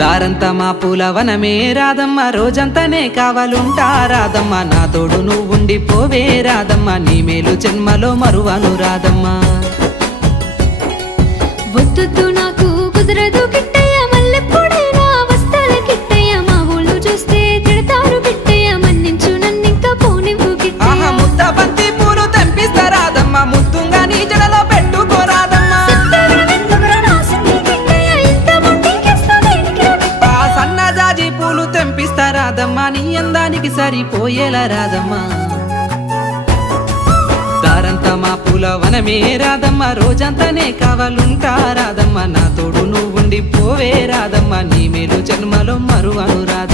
దారంతా మా పూలవనమే రాదమ్మ, రోజంతానే కావాలుంటా రాదమ్మ, నా తోడు నువ్వుండి పోవే రాదమ్మ, నీ మేలు జన్మలో మరువను రాదమ్మ. వద్దు నాకు కుదరదు కిట్టయ్య, మల్లెప్పుడైనా వస్తాల కిట్టయ్య, మా ఊళ్ళు చూస్తే తిడతారు కిట్టయ్య, మన్నించు నన్నింకా పోనివ్వు కిట్టయ్య. ముద్ద బంతి పూలు తెంపిస్తా రాదమ్మ, ముద్దుంగా నీ జడలో పెట్టుకోరాదమ్మ. సన్నజాజి పూలు తెంపిస్తా రాదమ్మ, నీ అందానికి సరిపోయేలా రాదమ్మ. దారంతా మా పూలవనమే రాదమ్మ, రోజంతానే కావాలుంటా రాదమ్మ, నా తోడు నువ్వుండి పోవే రాదమ్మ, నీ మేలు జన్మలో మరువను రాదమ్మ.